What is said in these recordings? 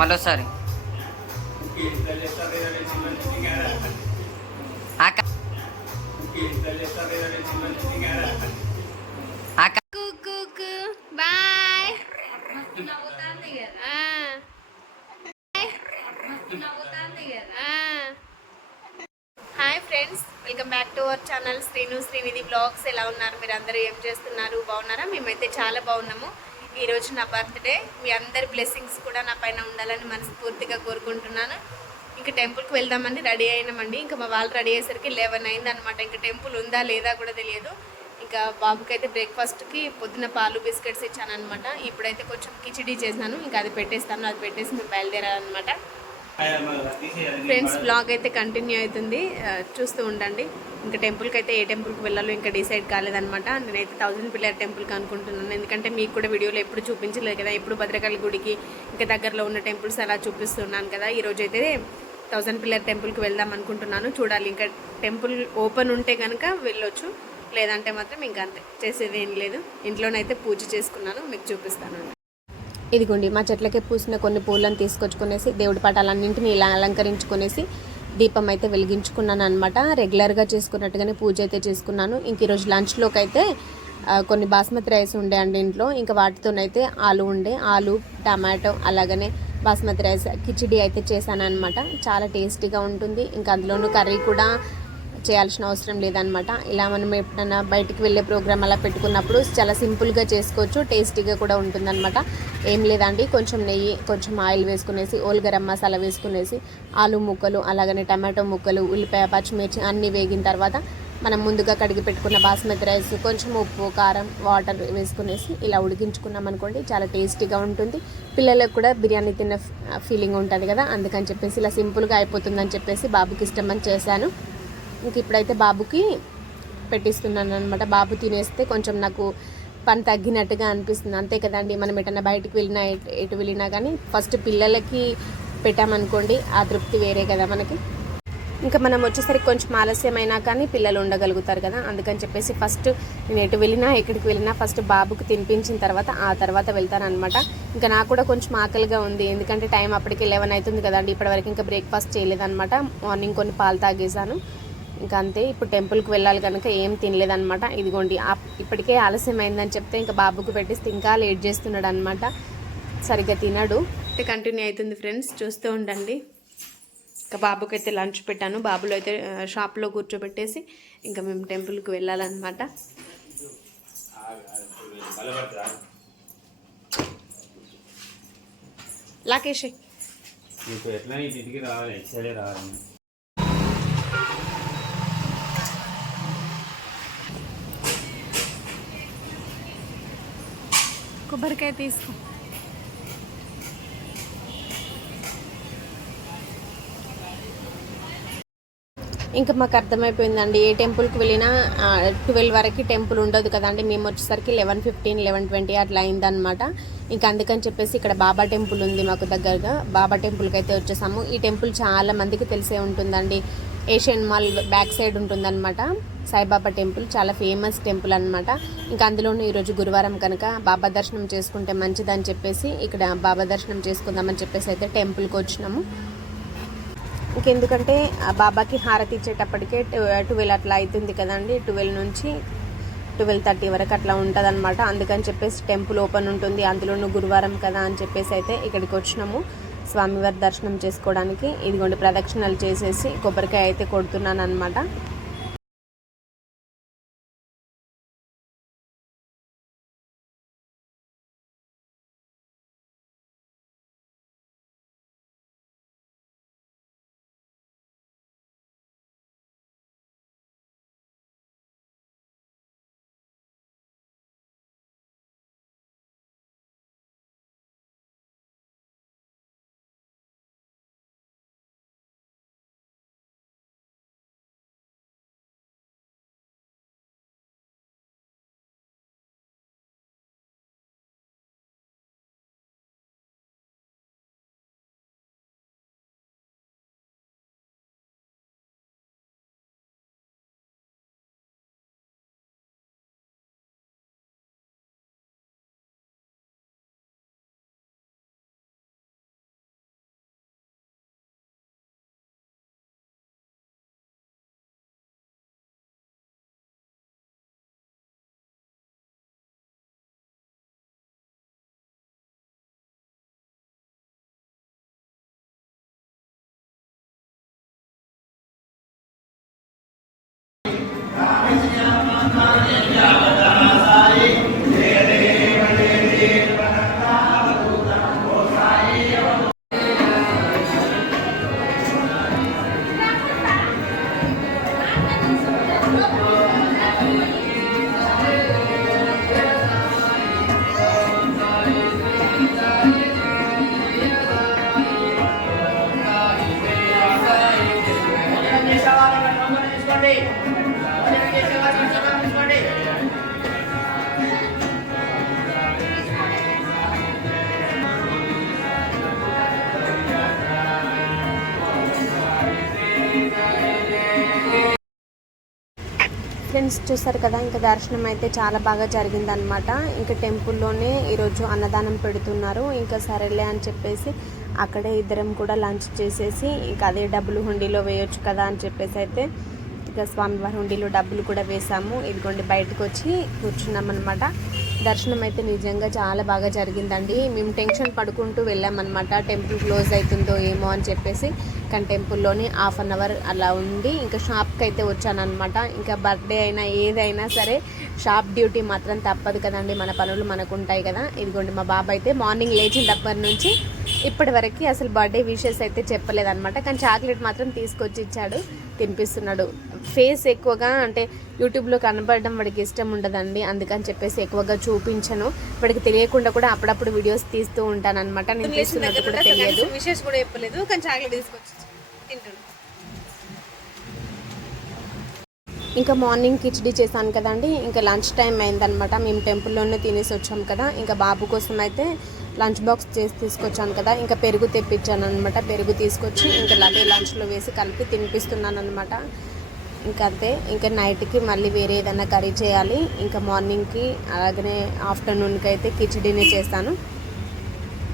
మరోసారి bye. Hi friends, welcome back to our channel Srinidhi blogs. ఎలా ఉన్నారు మీరు అందరూ? ఏం చేస్తున్నారు? బాగున్నారా? మేమైతే చాలా బాగున్నాము. ఈరోజు నా బర్త్డే. మీ అందరి బ్లెస్సింగ్స్ కూడా నా పైన ఉండాలని మనస్ఫూర్తిగా కోరుకుంటున్నాను. ఇంకా టెంపుల్కి వెళ్దామని రెడీ అయినామండి. ఇంకా మా వాళ్ళు రెడీ అయ్యేసరికి 11 అయింది అనమాట. ఇంకా టెంపుల్ ఉందా లేదా కూడా తెలియదు. ఇంకా బాబుకి అయితే బ్రేక్ఫాస్ట్కి పొద్దున పాలు బిస్కెట్స్ ఇచ్చాను అనమాట. ఇప్పుడైతే కొంచెం కిచిడీ చేసినాను. ఇంకా అది పెట్టేస్తాను. అది పెట్టేసి మేము బయలుదేరాలన్నమాట. ఫ్రెండ్స్, బ్లాగ్ అయితే కంటిన్యూ అవుతుంది, చూస్తూ ఉండండి. ఇంకా టెంపుల్కి అయితే ఏ టెంపుల్కి వెళ్ళాలో ఇంకా డిసైడ్ కాలేదనమాట. నేనైతే 1000 పిల్లర్ టెంపుల్కి అనుకుంటున్నాను. ఎందుకంటే మీకు కూడా వీడియోలో ఎప్పుడు చూపించలేదు కదా, ఎప్పుడు భద్రకాళి గుడికి ఇంకా దగ్గరలో ఉన్న టెంపుల్స్ అలా చూపిస్తున్నాను కదా. ఈరోజు అయితే 1000 పిల్లర్ టెంపుల్కి వెళ్దాం అనుకుంటున్నాను. చూడాలి, ఇంకా టెంపుల్ ఓపెన్ ఉంటే కనుక వెళ్ళొచ్చు, లేదంటే మాత్రం ఇంకా అంతే, చేసేది ఏం లేదు. ఇంట్లోనైతే పూజ చేసుకున్నాను, మీకు చూపిస్తాను. ఇదిగోండి, మా చెట్లకే పూసిన కొన్ని పూలను తీసుకొచ్చుకునేసి దేవుడి పటాలన్నింటినీ ఇలా అలంకరించుకునేసి దీపం అయితే వెలిగించుకున్నాను అనమాట. రెగ్యులర్గా చేసుకున్నట్టుగానే పూజ అయితే చేసుకున్నాను. ఇంక ఈరోజు లంచ్లోకి అయితే కొన్ని బాస్మతి రైస్ ఉండే అండి ఇంట్లో. ఇంకా వాటితోనైతే ఆలు టమాటో అలాగనే బాస్మతి రైస్ కిచిడి అయితే చేశాను అనమాట. చాలా టేస్టీగా ఉంటుంది. ఇంకా అందులోనూ కర్రీ కూడా చేయాల్సిన అవసరం లేదనమాట. ఇలా మనం ఎప్పుడైనా బయటికి వెళ్ళే ప్రోగ్రామ్ అలా పెట్టుకున్నప్పుడు చాలా సింపుల్గా చేసుకోవచ్చు, టేస్టీగా కూడా ఉంటుందన్నమాట. ఏం లేదండి, కొంచెం నెయ్యి, కొంచెం ఆయిల్ వేసుకునేసి, ఓల్ గరం మసాలా వేసుకునేసి, ఆలు ముక్కలు అలాగనే టమాటో ముక్కలు, ఉల్లిపాయ, పచ్చిమిర్చి అన్నీ వేగిన తర్వాత మనం ముందుగా కడిగి పెట్టుకున్న బాస్మతి రైస్, కొంచెం ఉప్పు, కారం, వాటర్ వేసుకునేసి ఇలా ఉడికించుకున్నాం అనుకోండి, చాలా టేస్టీగా ఉంటుంది. పిల్లలకు కూడా బిర్యానీ తిన్న ఫీలింగ్ ఉంటుంది కదా, అందుకని చెప్పేసి ఇలా సింపుల్గా అయిపోతుందని చెప్పేసి బాబుకి ఇష్టమని చేశాను. ఇంక ఇప్పుడైతే బాబుకి పెట్టిస్తున్నాను అనమాట. బాబు తినేస్తే కొంచెం నాకు పని తగ్గినట్టుగా అనిపిస్తుంది, అంతే కదండి. మనం ఎటన్నా బయటికి వెళ్ళినా ఎటు వెళ్ళినా కానీ ఫస్ట్ పిల్లలకి పెట్టామనుకోండి, ఆ తృప్తి వేరే కదా మనకి. ఇంకా మనం వచ్చేసరికి కొంచెం ఆలస్యమైనా కానీ పిల్లలు ఉండగలుగుతారు కదా, అందుకని చెప్పేసి ఫస్ట్ నేను ఎటు వెళ్ళినా ఎక్కడికి వెళ్ళినా ఫస్ట్ బాబుకి తినిపించిన తర్వాత ఆ తర్వాత వెళ్తాను అనమాట. ఇంకా నాకు కూడా కొంచెం ఆకలిగా ఉంది, ఎందుకంటే టైం అప్పటికి 11 అవుతుంది కదండి. ఇప్పటివరకు ఇంకా బ్రేక్ఫాస్ట్ చేయలేదన్నమాట. మార్నింగ్ కొన్ని పాలు తాగేసాను, ఇంకా అంతే. ఇప్పుడు టెంపుల్కి వెళ్ళాలి కనుక ఏం తినలేదనమాట. ఇదిగోండి, ఇప్పటికే ఆలస్యం అయిందని చెప్తే ఇంకా బాబుకి పెట్టిస్తే ఇంకా లేట్ చేస్తున్నాడు అనమాట, సరిగ్గా తినడు. కంటిన్యూ అవుతుంది ఫ్రెండ్స్, చూస్తూ ఉండండి. ఇంకా బాబుకి అయితే లంచ్ పెట్టాను. బాబులో అయితే షాప్లో కూర్చోబెట్టేసి ఇంకా మేము టెంపుల్కి వెళ్ళాలన్నమాట. లాకేష్ కొబ్బరికాయ తీసుకో. ఇంకా మాకు అర్థమైపోయిందండి, ఏ టెంపుల్కి వెళ్ళినా 12 వరకు టెంపుల్ ఉండదు కదండి. మేము వచ్చేసరికి 11:15, 11:20 అట్లా అయిందనమాట. ఇంకా అందుకని చెప్పేసి ఇక్కడ బాబా టెంపుల్ ఉంది మాకు దగ్గరగా, బాబా టెంపుల్కి అయితే వచ్చేసాము. ఈ టెంపుల్ చాలా మందికి తెలిసే ఉంటుందండి, ఏషియన్ మాల్ బ్యాక్ సైడ్ ఉంటుందన్నమాట. సాయిబాబా టెంపుల్ చాలా ఫేమస్ టెంపుల్ అనమాట. ఇంకా అందులోనూ ఈరోజు గురువారం కనుక బాబా దర్శనం చేసుకుంటే మంచిదని చెప్పేసి ఇక్కడ బాబా దర్శనం చేసుకుందామని చెప్పేసి అయితే టెంపుల్కి వచ్చినాము. ఇంకెందుకంటే బాబాకి హారతి ఇచ్చేటప్పటికే 12 అట్లా అవుతుంది కదండి. 12 నుంచి 12:30 వరకు అట్లా ఉంటుంది అనమాట. అందుకని చెప్పేసి టెంపుల్ ఓపెన్ ఉంటుంది, అందులోనూ గురువారం కదా అని చెప్పేసి అయితే ఇక్కడికి వచ్చినాము స్వామివారి దర్శనం చేసుకోవడానికి. ఇదిగోండి, ప్రదక్షిణలు చేసేసి కొబ్బరికాయ అయితే కొడుతున్నాను అనమాట. ఫ్రెండ్స్ చూస్తారు కదా, ఇంకా దర్శనం అయితే చాలా బాగా జరిగిందనమాట. ఇంకా టెంపుల్లోనే ఈరోజు అన్నదానం పెడుతున్నారు. ఇంకా సరేలే అని చెప్పేసి అక్కడే ఇద్దరం కూడా లంచ్ చేసేసి ఇంకా అదే డబ్బులు హుండీలో వేయొచ్చు కదా అని చెప్పేసి అయితే ఇక స్వామివారి హుండీలో డబ్బులు కూడా వేసాము. ఇదిగోండి బయటకు వచ్చి కూర్చున్నాం అనమాట. దర్శనం అయితే నిజంగా చాలా బాగా జరిగిందండి. మేము టెన్షన్ పడుకుంటూ వెళ్ళామన్నమాట, టెంపుల్ క్లోజ్ అవుతుందో ఏమో అని చెప్పేసి. కానీ టెంపుల్లోనే హాఫ్ అన్ అవర్ అలా ఉండి ఇంకా షాప్కి అయితే వచ్చానమాట. ఇంకా బర్త్డే అయినా ఏదైనా సరే షాప్ డ్యూటీ మాత్రం తప్పదు కదండి, మన పనులు మనకు ఉంటాయి కదా. ఇదిగోండి మా బాబు అయితే మార్నింగ్ లేచినప్పటి నుంచి ఇప్పటి వరకు అసలు బర్త్డే విషెస్ అయితే చెప్పలేదన్నమాట. కానీ చాక్లెట్ మాత్రం తీసుకొచ్చి ఇచ్చాడు, తినిపిస్తున్నాడు. ఫేస్ ఎక్కువగా అంటే యూట్యూబ్లో కనపడడం వాడికి ఇష్టం ఉండదండి, అందుకని చెప్పేసి ఎక్కువగా చూపించను. వాడికి తెలియకుండా కూడా అప్పుడప్పుడు వీడియోస్ తీస్తూ ఉంటాను అనమాట. నేను తీస్తున్నట్టు కూడా తెలియదు, విషెస్ కూడా చెప్పలేదు. కానీ చాక్లెట్ తీసుకొచ్చి తింటాడు. ఇంకా మార్నింగ్ కిచడీ చేశాను కదండి, ఇంకా లంచ్ టైం అయిందనమాట. మేము టెంపుల్లోనే తినేసి వచ్చాం కదా. ఇంకా బాబు కోసం అయితే లంచ్ బాక్స్ చేసి తీసుకొచ్చాను కదా, ఇంకా పెరుగు తెప్పించాను అనమాట. పెరుగు తీసుకొచ్చి ఇంకా అదే లంచ్లో వేసి కలిపి తినిపిస్తున్నాను అనమాట. ఇంకా అంతే. ఇంకా నైట్కి మళ్ళీ వేరే ఏదైనా కర్రీ చేయాలి. ఇంకా మార్నింగ్కి అలాగనే ఆఫ్టర్నూన్కి అయితే కిచడీనే చేస్తాను.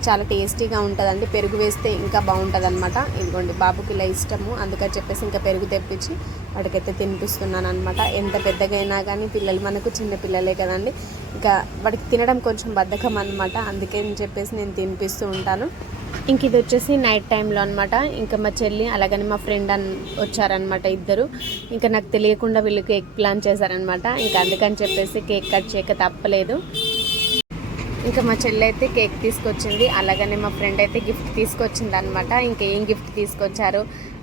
చాలా టేస్టీగా ఉంటుందండి, పెరుగు వేస్తే ఇంకా బాగుంటుంది అనమాట. ఇదిగోండి బాబుకి ఇలా ఇష్టము, అందుకని చెప్పేసి ఇంకా పెరుగు తెప్పించి వాడికైతే తినిపిస్తున్నాను అనమాట. ఎంత పెద్దగా అయినా కానీ పిల్లలు మనకు చిన్న పిల్లలే కదండి, ఇంకా వాడికి తినడం కొంచెం బద్ధకం అనమాట. అందుకే అని చెప్పేసి నేను తినిపిస్తూ ఉంటాను. ఇంక ఇది వచ్చేసి నైట్ టైంలో అనమాట. ఇంకా మా చెల్లి అలాగని మా ఫ్రెండ్ వచ్చారనమాట ఇద్దరు. ఇంకా నాకు తెలియకుండా వీళ్ళు కేక్ ప్లాన్ చేశారనమాట. ఇంకా అందుకని చెప్పేసి కేక్ కట్ చేయక తప్పలేదు. ఇంకా మా చెల్లి అయితే కేక్ తీసుకొచ్చింది, అలాగనే మా ఫ్రెండ్ అయితే గిఫ్ట్ తీసుకొచ్చింది అనమాట. ఇంకా ఏం గిఫ్ట్ తీసుకొచ్చారో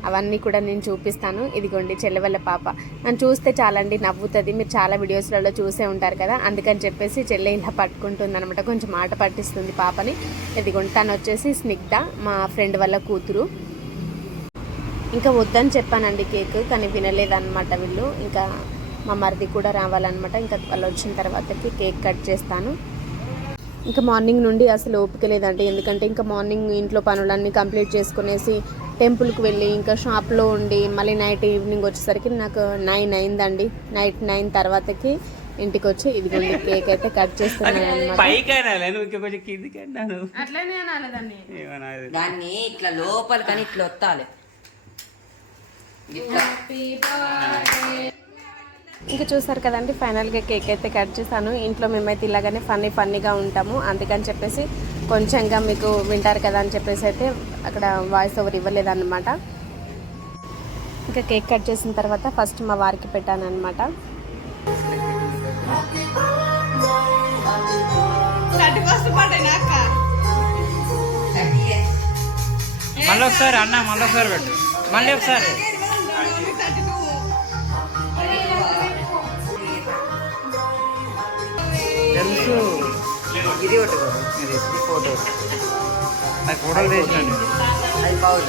అవన్నీ కూడా నేను చూపిస్తాను. ఇదిగోండి చెల్లి వాళ్ళ పాప నన్ను చూస్తే చాలండి నవ్వుతుంది. మీరు చాలా వీడియోస్లలో చూసే ఉంటారు కదా, అందుకని చెప్పేసి చెల్లి ఇలా పట్టుకుంటుంది అనమాట, కొంచెం ఆట పట్టిస్తుంది పాపని. ఇదిగోండి తను వచ్చేసి స్నిగ్ధ, మా ఫ్రెండ్ వాళ్ళ కూతురు. ఇంకా వద్దని చెప్పానండి కేక్, కానీ వినలేదన్నమాట వీళ్ళు. ఇంకా మా మరిది కూడా రావాలన్నమాట. ఇంకా వాళ్ళు వచ్చిన తర్వాతకి కేక్ కట్ చేస్తాను. ఇంకా మార్నింగ్ నుండి అసలు ఓపిక లేదండి, ఎందుకంటే ఇంకా మార్నింగ్ ఇంట్లో పనులన్నీ కంప్లీట్ చేసుకునేసి టెంపుల్కి వెళ్ళి ఇంకా షాప్లో ఉండి మళ్ళీ నైట్ ఈవినింగ్ వచ్చేసరికి నాకు 9 అయిందండి. నైట్ 9 తర్వాతకి ఇంటికి వచ్చి ఇదిగోండి కేక్ అయితే కట్ చేస్తున్నాను అనమాట. దాన్ని ఇట్లా లోపలికని ఇట్లా వత్తాలి. ఇంకా చూసారు కదండి, ఫైనల్గా కేక్ అయితే కట్ చేశాను. ఇంట్లో మేమైతే ఇలాగనే ఫన్నీగా ఉంటాము, అందుకని చెప్పేసి కొంచెంగా మీకు వింటారు కదా అని చెప్పేసి అయితే అక్కడ వాయిస్ ఓవర్ ఇవ్వలేదన్నమాట. ఇంకా కేక్ కట్ చేసిన తర్వాత ఫస్ట్ మా వారికి పెట్టాను అనమాట. మళ్ళీ ఒకసారి అన్న, మళ్ళీ ఒకసారి పెట్టు, మళ్ళీ ఒకసారి. తెలుసు ఇది ఒకటి ఇది ఫోటో, నాకు ఫోటోలు తీసినాను. అది పౌరు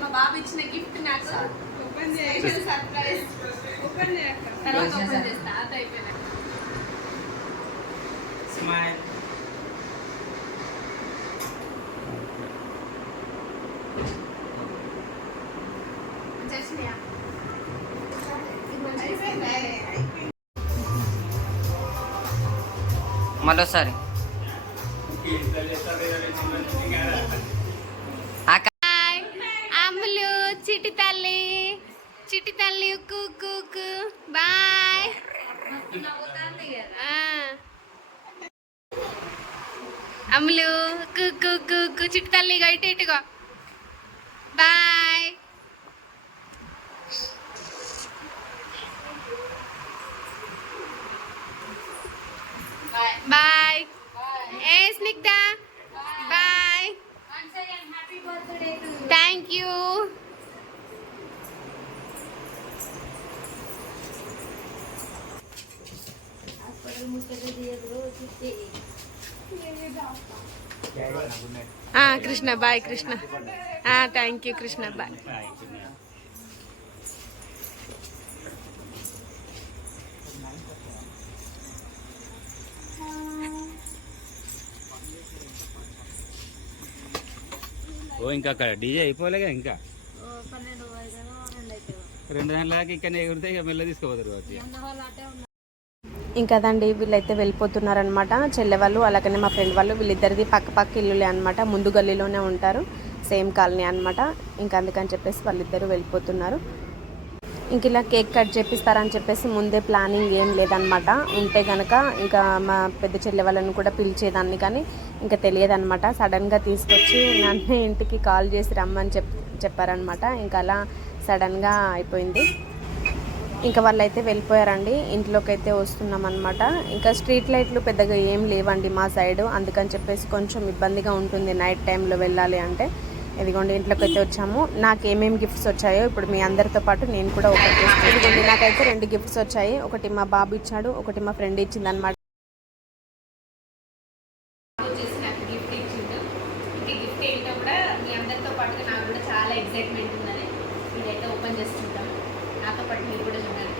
మా బాబు ఇచ్చిన గిఫ్ట్ నాకు ఓపెన్ చేసి సర్ప్రైజ్ ఓపెన్ చేయక తర్వాత ఓపెన్ చేస్తా. అది అయిపోయింది. స్మైల్. చేసినా అయిపోయింది. మళ్ళొకసారి హాయ్ అమ్ములు చిట్టి తల్లి ఉక్కు బాయ్. అమ్ములు కుక్కు చిట్టి తల్లి ఇటుగా బాయ్. బాయ్ ఏ Snigdha bye. Thank you. Krishna bye Krishna. Thank you Krishna bye. ఓ ఇంకా అక్కడ డీజే అయిపోలేగా ఇంకా 2 గంటలకి ఇక్కడ ఎగురితే ఇక మెల్ల తీసుకోపోతారు కావచ్చు. ఇంకా అదండి వీళ్ళైతే వెళ్ళిపోతున్నారనమాట. చెల్లె వాళ్ళు అలాగనే మా ఫ్రెండ్ వాళ్ళు వీళ్ళిద్దరిది పక్క ఇల్లులే అనమాట. ముందు గల్లీలోనే ఉంటారు, సేమ్ కాలనీ అనమాట. ఇంకా అందుకని చెప్పేసి వాళ్ళిద్దరూ వెళ్ళిపోతున్నారు. ఇంక ఇలా కేక్ కట్ చేపిస్తారని చెప్పేసి ముందే ప్లానింగ్ ఏం లేదనమాట. ఉంటే కనుక ఇంకా మా పెద్ద చెల్లె వాళ్ళని కూడా పిలిచేదాన్ని, కానీ ఇంకా తెలియదనమాట. సడన్గా తీసుకొచ్చి నన్ను ఇంటికి కాల్ చేసి రమ్మని చెప్పారనమాట. ఇంకా అలా సడన్గా అయిపోయింది. ఇంకా వాళ్ళైతే వెళ్ళిపోయారండి. ఇంట్లోకి అయితే వస్తున్నాం అనమాట. ఇంకా స్ట్రీట్ లైట్లు పెద్దగా ఏం లేవండి మా సైడు, అందుకని చెప్పేసి కొంచెం ఇబ్బందిగా ఉంటుంది నైట్ టైంలో వెళ్ళాలి అంటే. ఇదిగోండి ఇంట్లోకి అయితే వచ్చాము. నాకు ఏమేమి గిఫ్ట్స్ వచ్చాయో ఇప్పుడు మీ అందరితో పాటు నేను కూడా ఒకటి చేస్తాను. ఇదిగోండి నాకైతే 2 గిఫ్ట్స్ వచ్చాయి. ఒకటి మా బాబు ఇచ్చాడు, ఒకటి మా ఫ్రెండ్ ఇచ్చింది అనమాట. చాలా ఎక్సైట్మెంట్ ఉందని ఇదైతే ఓపెన్ చేస్తుంటాం. నాతో పాటు మీరు కూడా చూడాలి.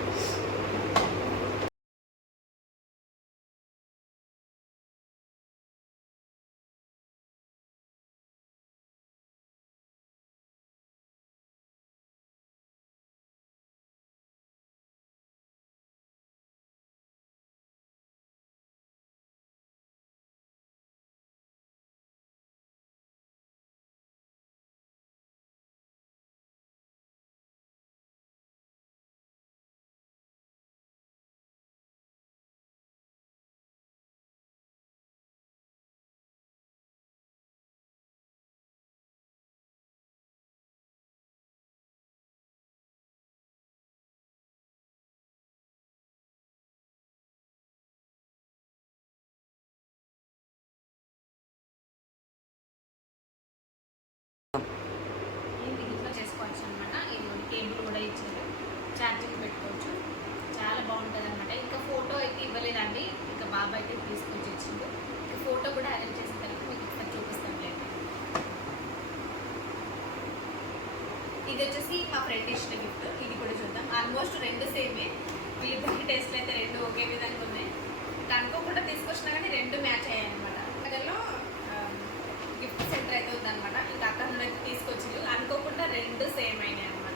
చేసుకోవచ్చు అనమాట. కేబుల్ కూడా ఇచ్చారు, ఛార్జింగ్ పెట్టుకోవచ్చు, చాలా బాగుంటుంది అనమాట. ఇంకా ఫోటో అయితే ఇవ్వలేదండి, ఇంకా బాబా అయితే తీసుకొచ్చి ఇచ్చిండు. ఫోటో కూడా అరేంజ్ చేసిన తర్వాత మీకు ఒకసారి చూపిస్తాను లేండి. ఇది వచ్చేసి మా ఫ్రెండ్ ఇచ్చిన గిఫ్ట్. ఇది కూడా చూద్దాం. ఆల్మోస్ట్ 2 సేమే. వీళ్ళిద్దరికి టేస్ట్లు అయితే 2 ఒకే విధంగా ఉన్నాయి. అనుకోకుండా తీసుకొచ్చినా కానీ 2 మ్యాచ్ అయ్యాయి అనమాట. అక్కడలో గిఫ్ట్ సెంటర్ అయితే ఉందన్నమాట. ఇంకా అక్కడ నుండి తీసుకొచ్చి అనుకోకుండా 2 సేమ్ అయినాయి అనమాట.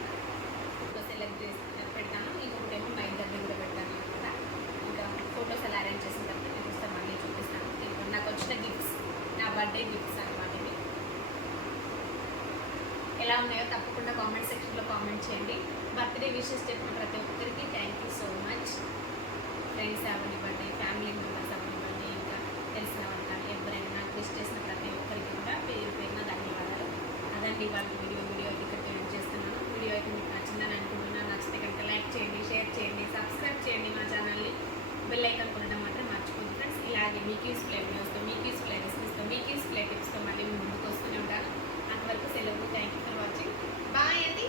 సెలెక్ట్ చేసి పెడతాను. ఇంకొకటేమో మా ఇద్దరిని కూడా పెడతాను అనమాట. ఇంకా ఫొటోస్ అలా అరేంజ్ చేసిన తర్వాత నేను చూస్తాను, మళ్ళీ చూపిస్తాను. ఇప్పుడు నాకు వచ్చిన గిఫ్ట్స్ నా బర్త్డే గిఫ్ట్స్ అనమాట. ఇవి ఎలా ఉన్నాయో తప్పకుండా కామెంట్ సెక్షన్లో కామెంట్ చేయండి. బర్త్డే విషెస్ చెప్పిన ప్రతి ఒక్కరికి thank you so much. Friends అవనివ్వండి, ఫ్యామిలీ మెంబర్స్ అవనివ్వండి, ఇంకా తెలిసిన వాళ్ళు కానీ ఎవరైనా నాకు విష్ చేసిన ప్రతి ఒక్కరికి కూడా పేరున ధన్యవాదాలు. అదండి వాళ్ళ వీడియో అయితే ఇక్కడ ఎండ్ చేస్తున్నాను. వీడియో అయితే మీకు నచ్చిందని అనుకుంటున్నాను. నచ్చితే కనుక లైక్ చేయండి, షేర్ చేయండి, సబ్స్క్రైబ్ చేయండి మా ఛానల్ని. బెల్ ఐకాన్ కొనడం మాత్రం మర్చిపోద్దు ఫ్రెండ్స్. ఇలాగే మీకు యూస్ఫుల్ వీడియోస్తో, మీకు యూస్ఫుల్ రెసిపీస్తో, మీకు యూస్ఫుల్ టిప్స్తో మళ్ళీ ముందుకు వస్తూనే ఉంటాను. అంతవరకు సెలవు. Thank you for watching. Bye అండి.